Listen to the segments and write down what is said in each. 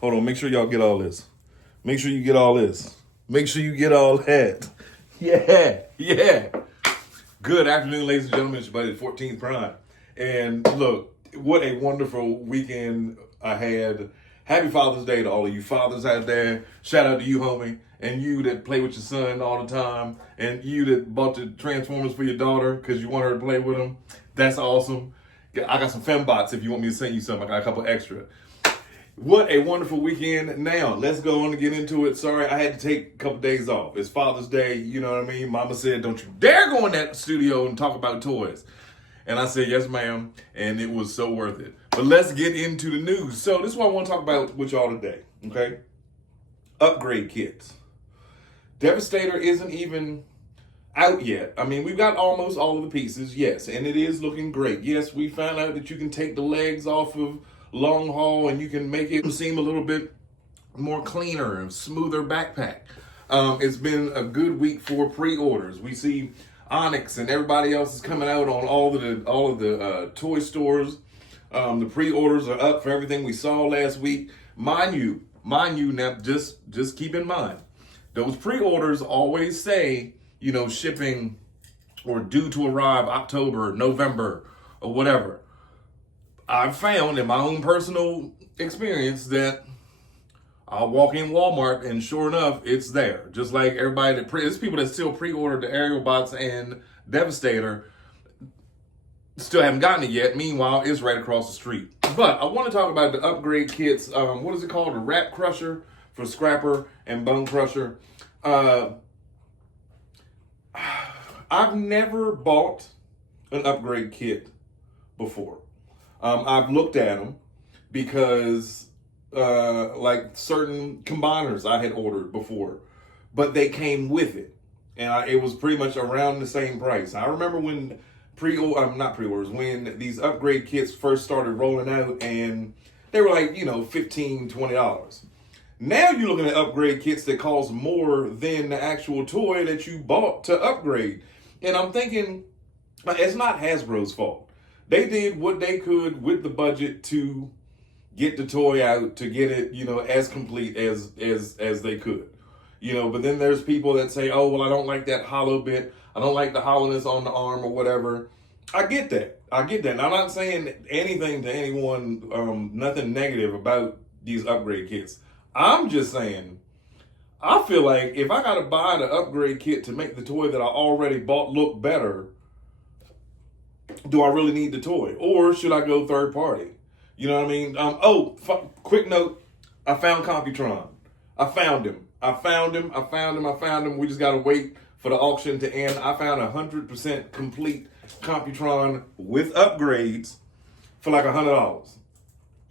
Hold on, make sure y'all get all this. Make sure you get all this. Make sure you get all that. Yeah. Good afternoon, ladies and gentlemen. It's your buddy, 14th Prime. And look, what a wonderful weekend I had. Happy Father's Day to all of you fathers out there. Shout out to you, homie. And you that play with your son all the time. And you that bought the Transformers for your daughter because you want her to play with them. That's awesome. I got some fembots if you want me to send you some. I got a couple extra. What a wonderful weekend. Now, let's go on and get into it. Sorry, I had to take a couple days off. It's Father's Day, you know what I mean? Mama said, don't you dare go in that studio and talk about toys. And I said, yes, ma'am. And it was so worth it. But let's get into the news. So this is what I want to talk about with y'all today, okay? Upgrade kits. Devastator isn't even out yet. I mean, we've got almost all of the pieces, yes. And it is looking great. Yes, we found out that you can take the legs off of long haul and you can make it seem a little bit more cleaner and smoother backpack. It's been a good week for pre-orders. We see Onyx and everybody else is coming out on all of the toy stores. The pre-orders are up for everything we saw last week. Mind you, now just keep in mind, those pre-orders always say, you know, shipping or due to arrive October, November, or whatever. I've found in my own personal experience that I'll walk in Walmart and sure enough, it's there. Just like everybody there's people that still pre-ordered the Aerial Bots and Devastator, still haven't gotten it yet. Meanwhile, it's right across the street. But I want to talk about the upgrade kits. What is it called? The Wrap Crusher for Scrapper and Bone Crusher. I've never bought an upgrade kit before. I've looked at them because like certain combiners I had ordered before, but they came with it. And it was pretty much around the same price. I remember when when these upgrade kits first started rolling out and they were like, $15, $20. Now you're looking at upgrade kits that cost more than the actual toy that you bought to upgrade. And I'm thinking, it's not Hasbro's fault. They did what they could with the budget to get the toy out, to get it, as complete as they could. But then there's people that say, oh, well, I don't like that hollow bit. I don't like the hollowness on the arm or whatever. I get that. And I'm not saying anything to anyone, nothing negative about these upgrade kits. I'm just saying, I feel like if I got to buy the upgrade kit to make the toy that I already bought look better, do I really need the toy? Or should I go third party? You know what I mean? Quick note. I found Computron. I found him. We just got to wait for the auction to end. I found 100% complete Computron with upgrades for like $100.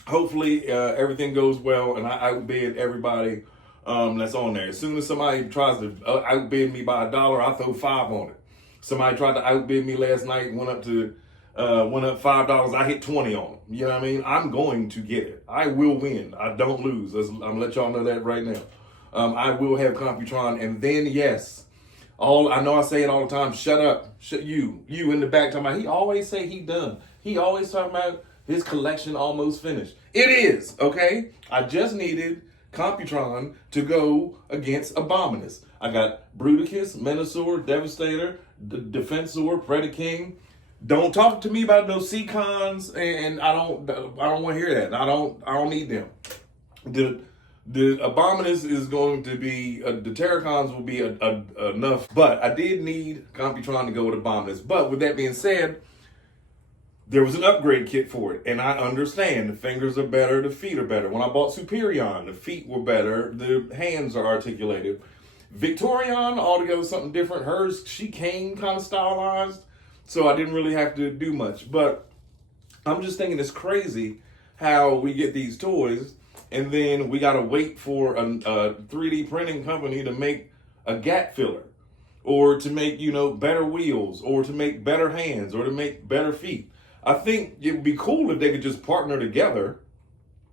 Hopefully everything goes well and I outbid everybody that's on there. As soon as somebody tries to outbid me by $1, I throw $5 on it. Somebody tried to outbid me last night, went up $5. I hit 20 on them. You know what I mean? I'm going to get it. I will win. I don't lose. I'm gonna let y'all know that right now. I will have Computron, and then yes, I know I say it all the time. Shut up, you in the back talking about. He always say he done. He always talking about his collection almost finished. It is okay. I just needed Computron to go against Abominus. I got Bruticus, Menasor, Devastator, Defensor, Predaking. Don't talk to me about no Seacons, and I don't want to hear that. I don't need them. The Abominus is going to be the Terracons will be enough, but I did need Computron to go with Abominus. But with that being said, there was an upgrade kit for it, and I understand the fingers are better, the feet are better. When I bought Superion, the feet were better, the hands are articulated. Victorion, altogether something different. Hers, she came kind of stylized, so I didn't really have to do much. But I'm just thinking it's crazy how we get these toys, and then we got to wait for a 3D printing company to make a gap filler, or to make, better wheels, or to make better hands, or to make better feet. I think it would be cool if they could just partner together,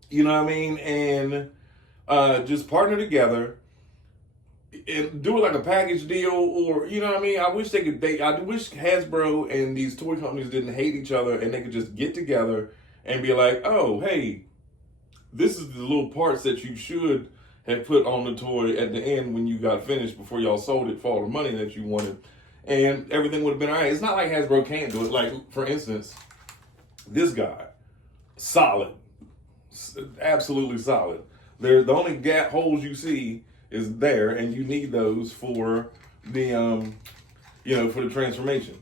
you know what I mean, and just partner together and do it like a package deal, or you know what I mean. I wish I wish Hasbro and these toy companies didn't hate each other, and they could just get together and be like, oh, hey, this is the little parts that you should have put on the toy at the end when you got finished before y'all sold it for all the money that you wanted. And everything would have been all right. It's not like Hasbro can't do it. Like, for instance, this guy, solid. Absolutely solid. The only gap holes you see is there, and you need those for the for the transformation.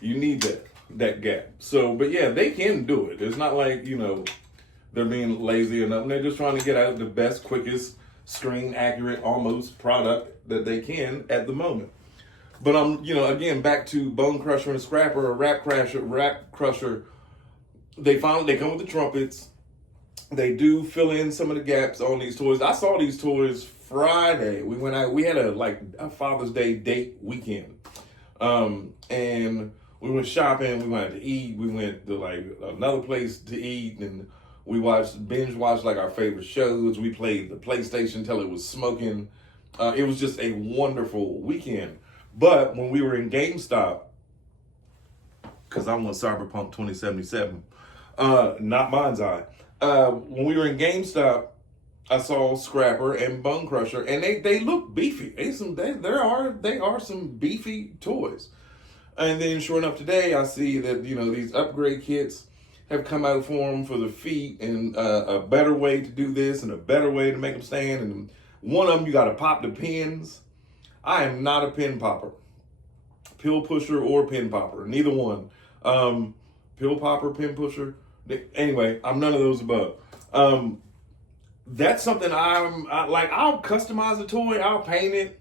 You need that gap. So, but yeah, they can do it. It's not like, they're being lazy or nothing. They're just trying to get out the best, quickest, screen accurate, almost product that they can at the moment. But again, back to Bone Crusher and Scrapper or Rap Crusher. They come with the trumpets. They do fill in some of the gaps on these toys. I saw these toys Friday. We went out. We had a Father's Day date weekend, and we went shopping. We went to eat. We went to another place to eat, and we binge watched our favorite shows. We played the PlayStation till it was smoking. It was just a wonderful weekend. But when we were in GameStop, because I want Cyberpunk 2077, not mine's eye. When we were in GameStop, I saw Scrapper and Bone Crusher, and they look beefy. They are some beefy toys. And then, sure enough, today I see that these upgrade kits have come out for them for the feet, and a better way to do this, and a better way to make them stand. And one of them, you got to pop the pins. I am not a pin popper, pill pusher or pin popper, neither one. Pill popper, pin pusher. Anyway, I'm none of those above. That's something I'll customize the toy. I'll paint it.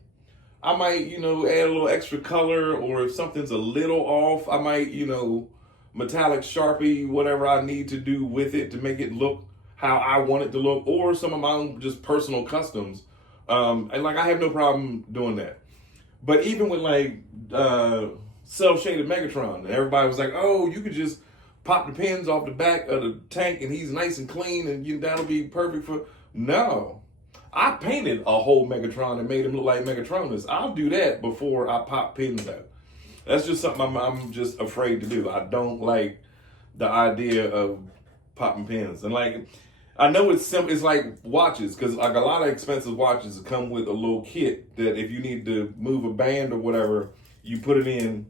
I might, add a little extra color, or if something's a little off, I might, metallic Sharpie, whatever I need to do with it to make it look how I want it to look, or some of my own just personal customs. And I have no problem doing that. But even with cell-shaded Megatron, everybody was like, oh, you could just pop the pins off the back of the tank and he's nice and clean and that'll be perfect for... No. I painted a whole Megatron and made him look like Megatronus. I'll do that before I pop pins out. That's just something I'm just afraid to do. I don't like the idea of popping pins. And I know it's simple. It's like watches, because a lot of expensive watches come with a little kit that if you need to move a band or whatever, you put it in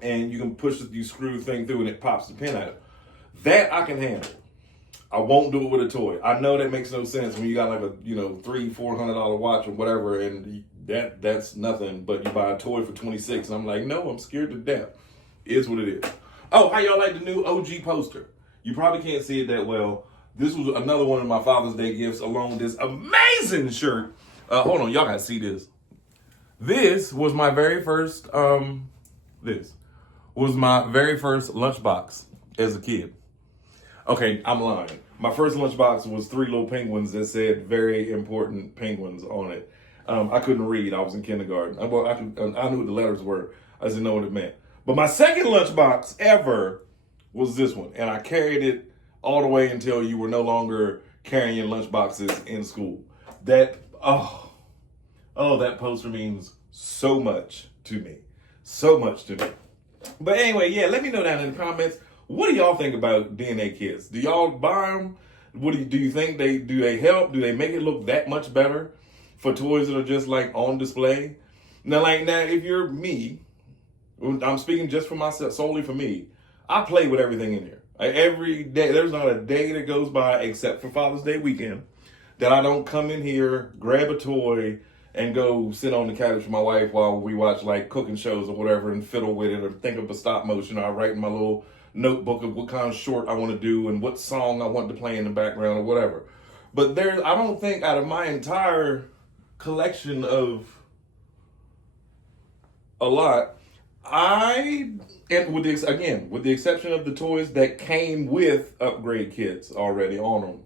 and you can you screw the thing through and it pops the pin out. That I can handle. I won't do it with a toy. I know that makes no sense when you got a $300-$400 watch or whatever, and that's nothing. But you buy a toy for $26, and I'm like, no, I'm scared to death. It's what it is. Oh, how y'all like the new OG poster? You probably can't see it that well. This was another one of my Father's Day gifts, along with this amazing shirt. Hold on, y'all gotta see this. This was my very first. This was my very first lunchbox as a kid. Okay, I'm lying. My first lunchbox was 3 little penguins that said "very important penguins" on it. I couldn't read. I was in kindergarten. I knew what the letters were. I didn't know what it meant. But my second lunchbox ever was this one, and I carried it all the way until you were no longer carrying lunchboxes in school. That poster means so much to me. So much to me. But anyway, yeah, let me know down in the comments. What do y'all think about DNA kits? Do y'all buy them? Do you think do they help? Do they make it look that much better for toys that are just on display? Now, if you're me, I'm speaking just for myself, solely for me. I play with everything in here. Every day, there's not a day that goes by except for Father's Day weekend that I don't come in here, grab a toy, and go sit on the couch with my wife while we watch cooking shows or whatever and fiddle with it or think of a stop motion, or I write in my little notebook of what kind of short I want to do and what song I want to play in the background or whatever. But I don't think out of my entire collection of a lot, with the exception of the toys that came with upgrade kits already on them,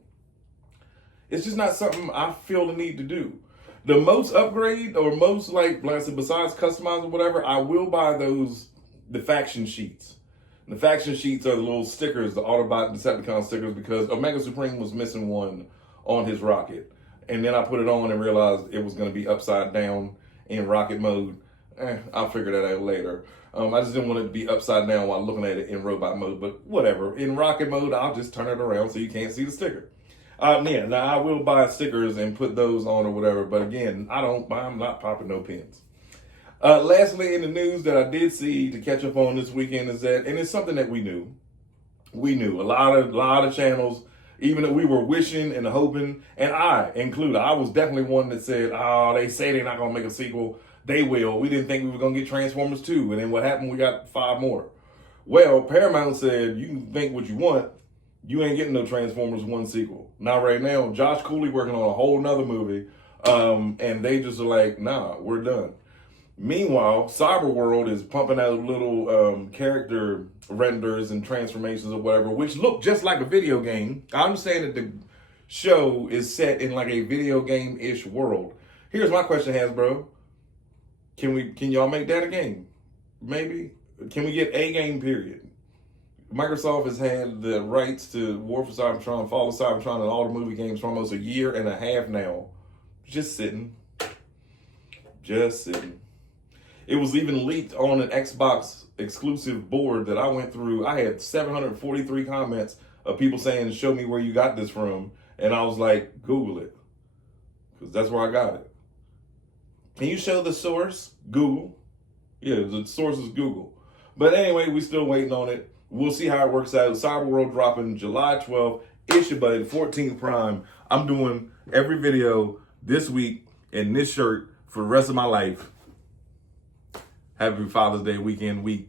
it's just not something I feel the need to do. The most upgrade, or most besides customizing or whatever, I will buy the faction sheets. The faction sheets are the little stickers, the Autobot Decepticon stickers, because Omega Supreme was missing one on his rocket. And then I put it on and realized it was going to be upside down in rocket mode. I'll figure that out later. I just didn't want it to be upside down while looking at it in robot mode, but whatever. In rocket mode, I'll just turn it around so you can't see the sticker. Yeah, now I will buy stickers and put those on or whatever, but again, I'm not popping no pins. Lastly, in the news that I did see to catch up on this weekend is that, and it's something that we knew a lot of channels, even that we were wishing and hoping, and I included. I was definitely one that said, "Oh, they say they're not gonna make a sequel. They will." We didn't think we were gonna get Transformers 2, and then what happened? We got 5 more. Well, Paramount said, "You can think what you want. You ain't getting no Transformers 1 sequel." Now, right now, Josh Cooley working on a whole nother movie, and they just are like, "Nah, we're done." Meanwhile, Cyberworld is pumping out little character renders and transformations or whatever, which look just like a video game. I understand that the show is set in like a video game-ish world. Here's my question, Hasbro. Can y'all make that a game? Maybe. Can we get a game, period? Microsoft has had the rights to War for Cybertron, Fall of Cybertron, and all the movie games for almost a year and a half now. Just sitting. It was even leaked on an Xbox exclusive board that I went through. I had 743 comments of people saying, "Show me where you got this from." And I was like, Google it. Because that's where I got it. Can you show the source? Google. Yeah, the source is Google. But anyway, we're still waiting on it. We'll see how it works out. Cyberworld dropping July 12th. Issue buddy, 14th Prime. I'm doing every video this week in this shirt for the rest of my life. Happy Father's Day weekend week.